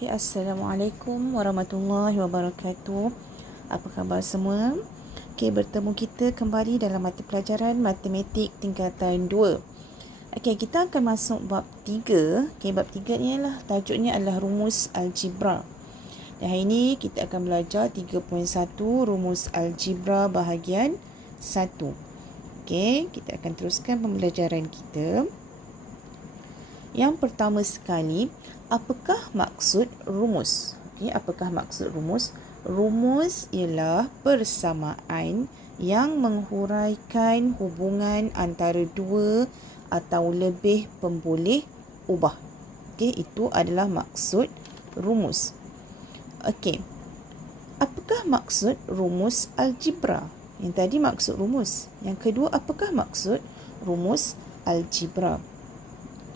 Okay, Assalamualaikum warahmatullahi wabarakatuh. Apa khabar semua? Okay, bertemu kita kembali dalam mata pelajaran Matematik tingkatan 2. Okay, kita akan masuk bab 3. Okay, bab 3 ni adalah tajuknya adalah rumus algebra. Dan hari ini kita akan belajar 3.1 rumus algebra bahagian 1. Okay, kita akan teruskan pembelajaran kita. Yang pertama sekali, apakah maksud rumus? Okay, apakah maksud rumus? Rumus ialah persamaan yang menghuraikan hubungan antara dua atau lebih pemboleh ubah. Okay, itu adalah maksud rumus. Okay, apakah maksud rumus algebra? Yang tadi maksud rumus. Yang kedua, apakah maksud rumus algebra?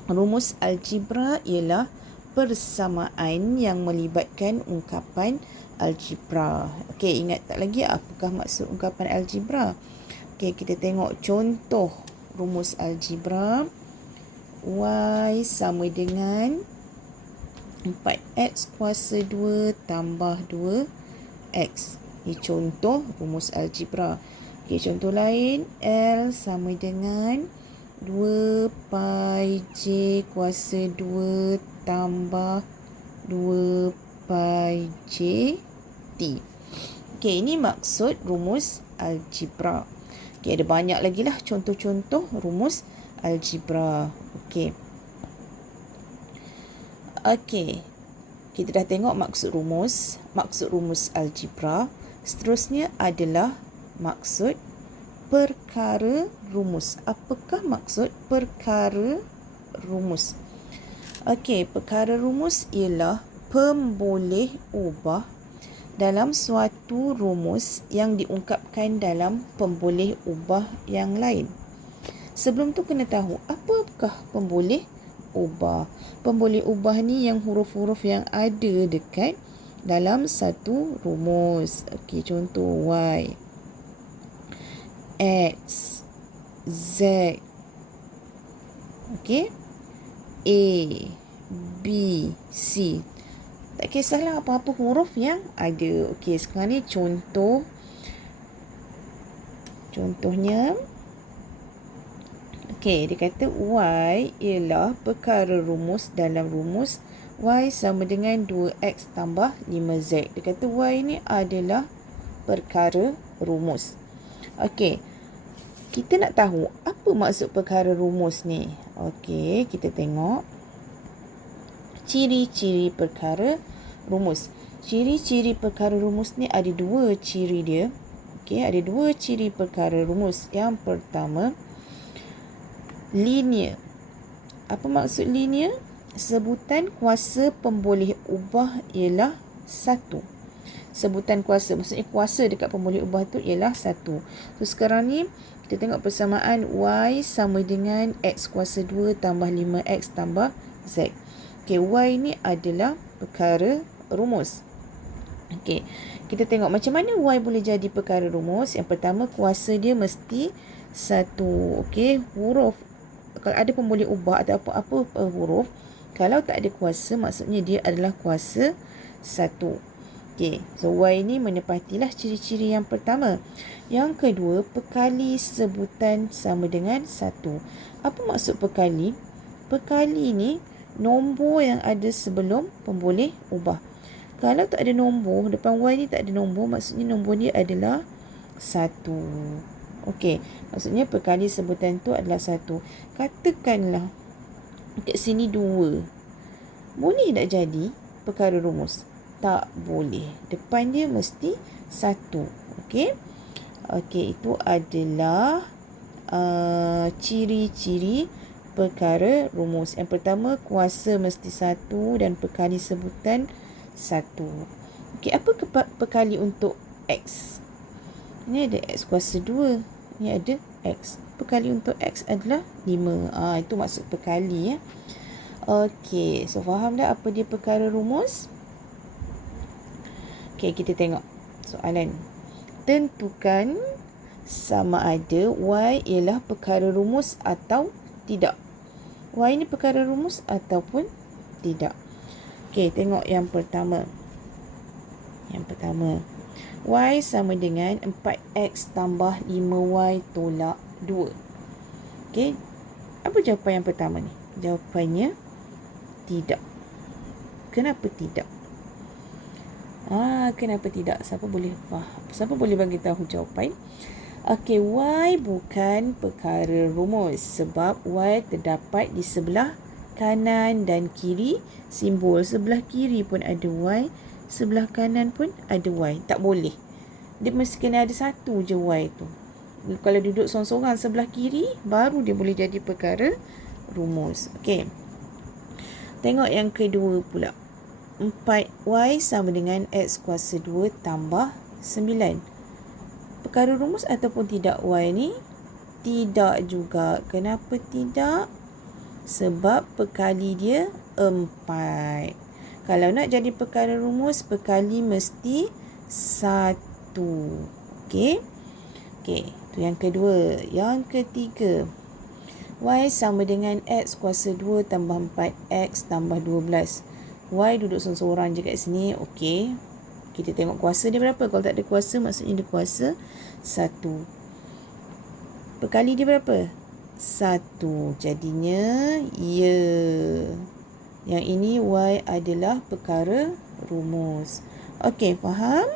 Rumus algebra ialah persamaan yang melibatkan ungkapan algebra. Okey, ingat tak lagi apakah maksud ungkapan algebra? Okey, kita tengok contoh rumus algebra. Y sama dengan 4x kuasa 2 tambah 2x. Ini contoh rumus algebra. Okey, contoh lain, L sama dengan 2 pi J kuasa 2 tambah 2 pi J T. Okey, ini maksud rumus algebra. Okey, ada banyak lagi lah contoh-contoh rumus algebra. Okey. Okey. Kita dah tengok maksud rumus algebra. Seterusnya adalah maksud perkara rumus. Apakah maksud perkara rumus? Okey, perkara rumus ialah pemboleh ubah dalam suatu rumus yang diungkapkan dalam pemboleh ubah yang lain. Sebelum tu kena tahu apakah pemboleh ubah. Pemboleh ubah ni yang huruf-huruf yang ada dekat dalam satu rumus. Okey, contoh Y, X, Z, okay, A, B, C. Tak kisahlah apa-apa huruf yang ada. Okey, sekarang ni contohnya. Okey, dia kata Y ialah perkara rumus dalam rumus Y sama dengan 2X tambah 5Z. Dia kata Y ni adalah perkara rumus. Okey, kita nak tahu apa maksud perkara rumus ni. Okey, kita tengok ciri-ciri perkara rumus. Ciri-ciri perkara rumus ni ada dua ciri dia. Okey, ada dua ciri perkara rumus. Yang pertama, linear. Apa maksud linear? Sebutan kuasa pemboleh ubah ialah 1. Sebutan kuasa, maksudnya kuasa dekat pemboleh ubah tu ialah 1. So sekarang ni kita tengok persamaan Y sama dengan X kuasa 2 tambah 5X tambah Z. Okey, Y ni adalah perkara rumus. Okey, kita tengok macam mana Y boleh jadi perkara rumus. Yang pertama, kuasa dia mesti 1. Okey, huruf, kalau ada pemboleh ubah atau apa-apa huruf, kalau tak ada kuasa, maksudnya dia adalah kuasa 1. Okey, so Y ni menepatilah ciri-ciri yang pertama. Yang kedua, perkali sebutan sama dengan 1. Apa maksud perkali? Perkali ni nombor yang ada sebelum pemboleh ubah. Kalau tak ada nombor, depan Y ni tak ada nombor, maksudnya nombor dia adalah 1. Okey, maksudnya perkali sebutan tu adalah 1. Katakanlah kat sini 2. Boleh tak jadi perkara rumus? Tak boleh. Depan dia mesti 1. Okey. Okey, itu adalah ciri-ciri perkara rumus. Yang pertama, kuasa mesti 1 dan perkali sebutan 1. Okey, apa perkali untuk X? Ini ada X kuasa 2. Ini ada X. Perkali untuk X adalah 5. Itu maksud perkali ya. Okey, so faham dah apa dia perkara rumus? Okey, kita tengok soalan. Tentukan sama ada Y ialah perkara rumus atau tidak. Y ni perkara rumus ataupun tidak. Okey, tengok yang pertama. Y sama dengan 4X tambah 5Y tolak 2. Okey, apa jawapan yang pertama ni? Jawapannya tidak. Kenapa tidak? Kenapa tidak? Siapa boleh bagi tahu jawapan? Okey, Y bukan perkara rumus sebab Y terdapat di sebelah kanan dan kiri simbol. Sebelah kiri pun ada Y, sebelah kanan pun ada Y. Tak boleh. Dia mesti kena ada satu je Y tu. Kalau duduk sorang-sorang sebelah kiri, baru dia boleh jadi perkara rumus. Okey. Tengok yang kedua pula. 4Y sama dengan X kuasa 2 tambah 9. Perkara rumus ataupun tidak Y ni? Tidak juga. Kenapa tidak? Sebab perkali dia 4. Kalau nak jadi perkara rumus, perkali mesti 1. Okey? Okey, tu yang kedua. Yang ketiga. Y sama dengan X kuasa 2 tambah 4X tambah 12. Y duduk seorang-seorang je kat sini. Okey. Kita tengok kuasa dia berapa. Kalau tak ada kuasa, maksudnya dia kuasa 1. Perkali dia berapa? 1. Jadinya, ya. Yang ini Y adalah perkara rumus. Okey, faham?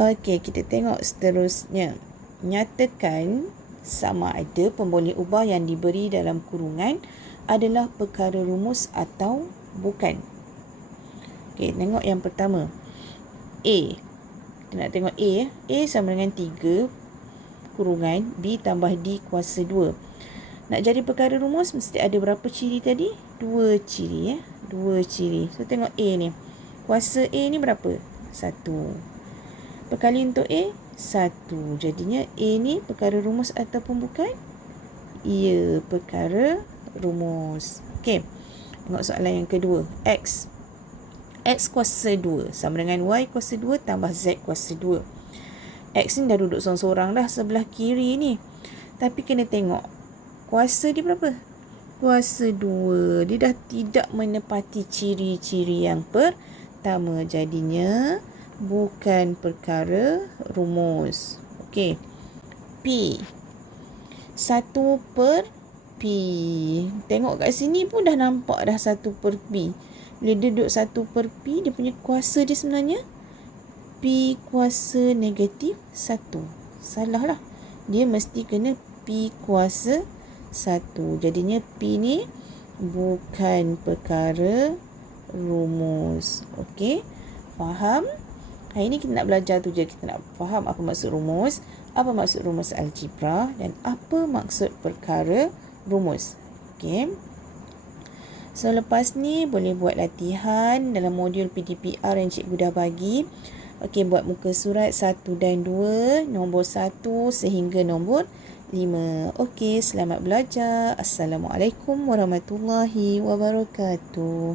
Okey, kita tengok seterusnya. Nyatakan sama ada pemboleh ubah yang diberi dalam kurungan adalah perkara rumus atau bukan. Okey, tengok yang pertama. A. Kita nak tengok A. A sama dengan 3 kurungan B tambah D kuasa 2. Nak jadi perkara rumus, mesti ada berapa ciri tadi? 2 ciri. 2 ciri. So, tengok A ni. Kuasa A ni berapa? 1. Perkali untuk A, 1. Jadinya A ni perkara rumus ataupun bukan? Ya, perkara rumus. Okey. Tengok soalan yang kedua. X kuasa 2 sama dengan Y kuasa 2 tambah Z kuasa 2. X ni dah duduk sorang-sorang dah sebelah kiri ni. Tapi kena tengok. Kuasa dia berapa? Kuasa 2. Dia dah tidak menepati ciri-ciri yang pertama. Jadinya bukan perkara rumus. Okey. P. 1 per P. Tengok kat sini pun dah nampak dah 1 per P. Bila dia duduk 1 per P, dia punya kuasa dia sebenarnya P kuasa negatif 1. Salah lah. Dia mesti kena P kuasa 1. Jadinya P ni bukan perkara rumus. Okey? Faham? Hari ni kita nak belajar tu je. Kita nak faham apa maksud rumus, apa maksud rumus algebra dan apa maksud perkara rumus. Okey? So, lepas ni boleh buat latihan dalam modul PDPR yang cikgu dah bagi. Okey, buat muka surat 1 dan 2, nombor 1 sehingga nombor 5. Okey, selamat belajar. Assalamualaikum warahmatullahi wabarakatuh.